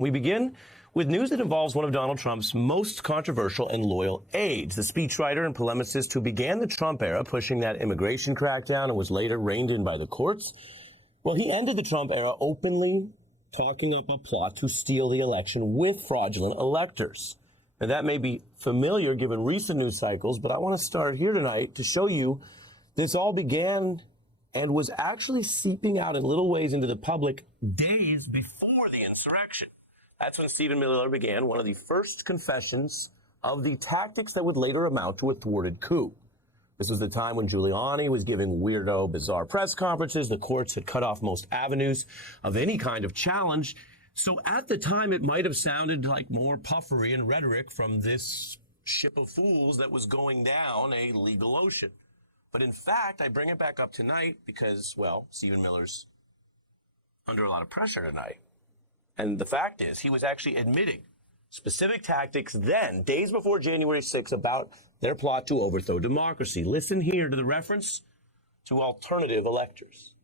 We begin with news that involves one of Donald Trump's most controversial and loyal aides, the speechwriter and polemicist who began the Trump era pushing that immigration crackdown and was later reined in by the courts. Well, he ended the Trump era openly talking up a plot to steal the election with fraudulent electors. Now, that may be familiar given recent news cycles, but I want to start here tonight to show you this all began and was actually seeping out in little ways into the public days before the insurrection. That's when Stephen Miller began one of the first confessions of the tactics that would later amount to a thwarted coup. This was the time when Giuliani was giving weirdo, bizarre press conferences. The courts had cut off most avenues of any kind of challenge. So at the time, it might have sounded like more puffery and rhetoric from this ship of fools that was going down a legal ocean. But in fact, I bring it back up tonight because, well, Stephen Miller's under a lot of pressure tonight. And the fact is, he was actually admitting specific tactics then, days before January 6th, about their plot to overthrow democracy. Listen here to the reference to alternative electors.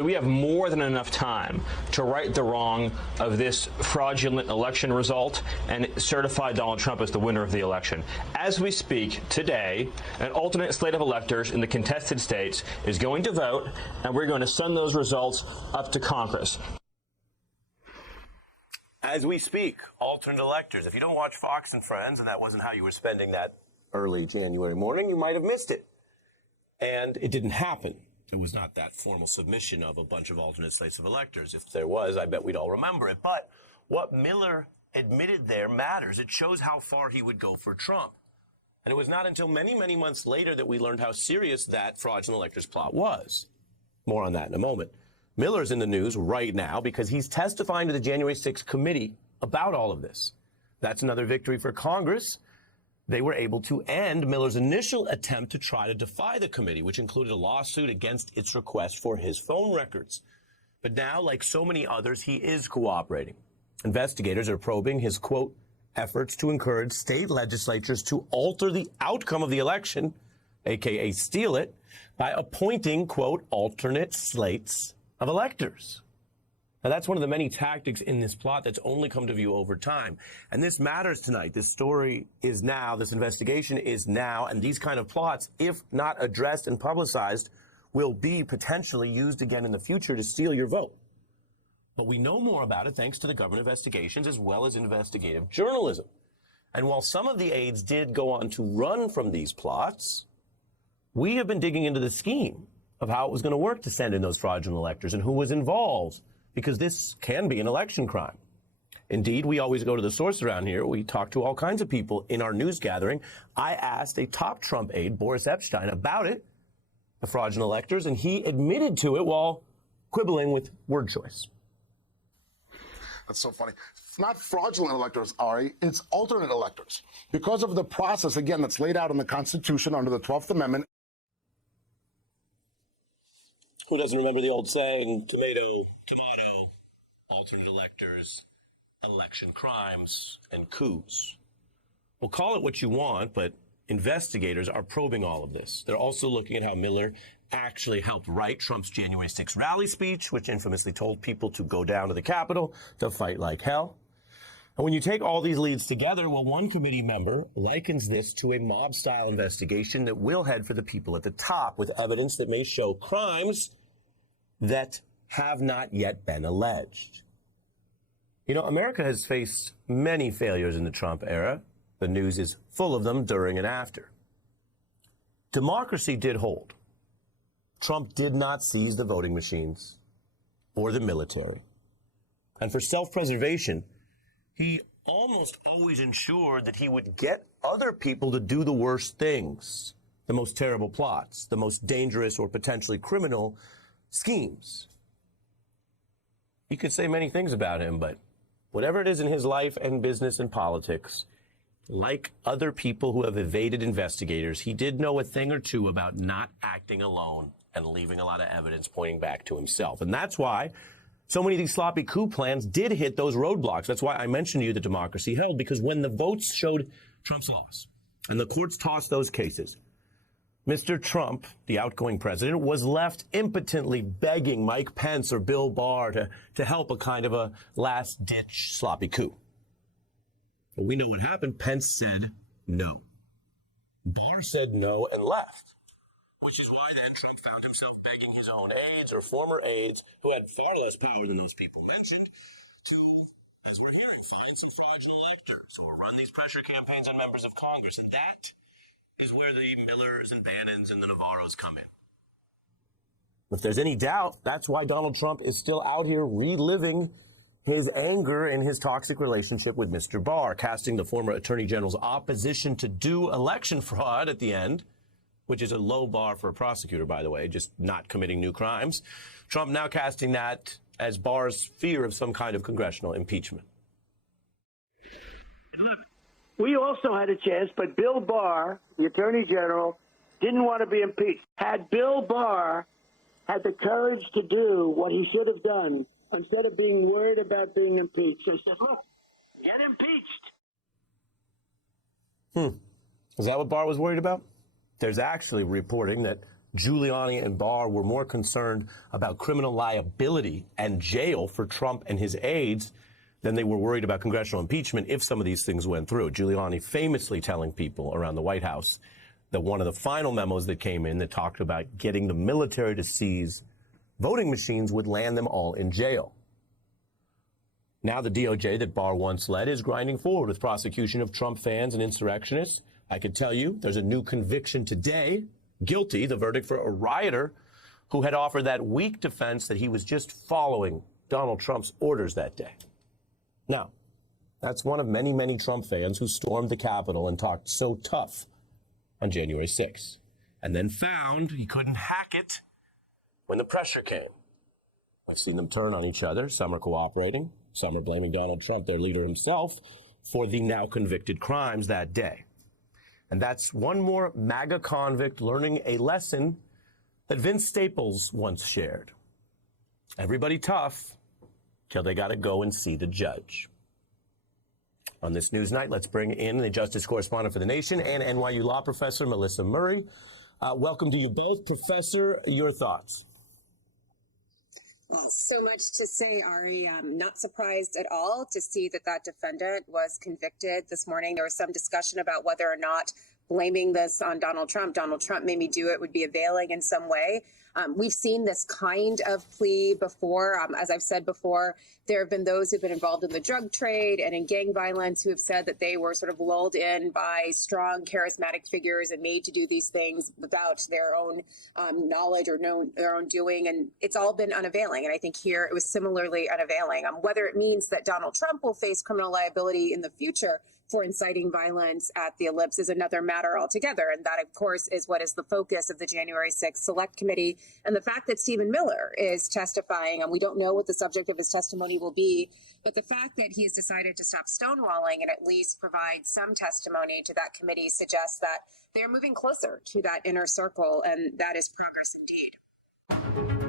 We have more than enough time to right the wrong of this fraudulent election result and certify Donald Trump as the winner of the election. As we speak today, an alternate slate of electors in the contested states is going to vote, and we're going to send those results up to Congress. As we speak, alternate electors. If you don't watch Fox and Friends, and that wasn't how you were spending that early January morning, you might have missed it. And it didn't happen. There was not that formal submission of a bunch of alternate slates of electors. If there was, I bet we'd all remember it. But what Miller admitted there matters. It shows how far he would go for Trump. And it was not until many, many months later that we learned how serious that fraudulent electors plot was. More on that in a moment. Miller's in the news right now because he's testifying to the January 6th committee about all of this. That's another victory for Congress. They were able to end Miller's initial attempt to try to defy the committee, which included a lawsuit against its request for his phone records. But now, like so many others, he is cooperating. Investigators are probing his, quote, efforts to encourage state legislatures to alter the outcome of the election, aka steal it, by appointing, quote, alternate slates of electors. Now, that's one of the many tactics in this plot that's only come to view over time. And this matters tonight. This story is now, this investigation is now, and these kind of plots, if not addressed and publicized, will be potentially used again in the future to steal your vote. But we know more about it thanks to the government investigations as well as investigative journalism. And while some of the aides did go on to run from these plots, we have been digging into the scheme of how it was going to work to send in those fraudulent electors and who was involved, because this can be an election crime. Indeed, we always go to the source around here. We talk to all kinds of people in our news gathering. I asked a top Trump aide, Boris Epshteyn, about it, the fraudulent electors, and he admitted to it while quibbling with word choice. That's so funny. It's not fraudulent electors, Ari. It's alternate electors. Because of the process, again, that's laid out in the Constitution under the 12th Amendment. Who doesn't remember the old saying, tomato, tomato, alternate electors, election crimes, and coups? Well, call it what you want, but investigators are probing all of this. They're also looking at how Miller actually helped write Trump's January 6th rally speech, which infamously told people to go down to the Capitol to fight like hell. And when you take all these leads together, well, one committee member likens this to a mob-style investigation that will head for the people at the top with evidence that may show crimes that have not yet been alleged. You know, America has faced many failures in the Trump era. The news is full of them during and after. Democracy did hold. Trump did not seize the voting machines or the military. And for self-preservation, he almost always ensured that he would get other people to do the worst things, the most terrible plots, the most dangerous or potentially criminal schemes. You could say many things about him, but whatever it is in his life and business and politics, like other people who have evaded investigators, he did know a thing or two about not acting alone and leaving a lot of evidence pointing back to himself. And that's why so many of these sloppy coup plans did hit those roadblocks. That's why I mentioned to you that democracy held, because when the votes showed Trump's loss and the courts tossed those cases, Mr. Trump, the outgoing president, was left impotently begging Mike Pence or Bill Barr to help a kind of a last-ditch sloppy coup. But we know what happened. Pence said no. Barr said no and left, which is why then Trump found himself begging his own aides or former aides who had far less power than those people mentioned to, as we're hearing, find some fraudulent electors or run these pressure campaigns on members of Congress. And that is where the Millers and Bannons and the Navarros come in. If there's any doubt, that's why Donald Trump is still out here reliving his anger and his toxic relationship with Mr. Barr, casting the former Attorney General's opposition to do election fraud at the end, which is a low bar for a prosecutor, by the way, just not committing new crimes. Trump now casting that as Barr's fear of some kind of congressional impeachment. Look, we also had a chance, but Bill Barr, the Attorney General, didn't want to be impeached. Had Bill Barr had the courage to do what he should have done, instead of being worried about being impeached, I said, look, get impeached. Is that what Barr was worried about? There's actually reporting that Giuliani and Barr were more concerned about criminal liability and jail for Trump and his aides than they were worried about congressional impeachment if some of these things went through. Giuliani famously telling people around the White House that one of the final memos that came in that talked about getting the military to seize voting machines would land them all in jail. Now the DOJ that Barr once led is grinding forward with prosecution of Trump fans and insurrectionists. I could tell you there's a new conviction today, guilty, the verdict for a rioter who had offered that weak defense that he was just following Donald Trump's orders that day. Now, that's one of many, many Trump fans who stormed the Capitol and talked so tough on January 6th, and then found he couldn't hack it when the pressure came. I've seen them turn on each other. Some are cooperating. Some are blaming Donald Trump, their leader himself, for the now convicted crimes that day. And that's one more MAGA convict learning a lesson that Vince Staples once shared. Everybody tough till they got to go and see the judge. On this news night, let's bring in the justice correspondent for The Nation and NYU law professor Melissa Murray. Welcome to you both. Professor, your thoughts? Well, so much to say, Ari. I'm not surprised at all to see that that defendant was convicted this morning. There was some discussion about whether or not blaming this on Donald Trump made me do it would be availing in some way. We've seen this kind of plea before. As I've said before, there have been those who've been involved in the drug trade and in gang violence who have said that they were sort of lulled in by strong, charismatic figures and made to do these things without their own knowledge or their own doing. And it's all been unavailing. And I think here it was similarly unavailing. Whether it means that Donald Trump will face criminal liability in the future for inciting violence at the ellipse is another matter altogether. And that, of course, is what is the focus of the January 6th Select Committee. And the fact that Stephen Miller is testifying, and we don't know what the subject of his testimony will be, but the fact that he has decided to stop stonewalling and at least provide some testimony to that committee suggests that they're moving closer to that inner circle, and that is progress indeed.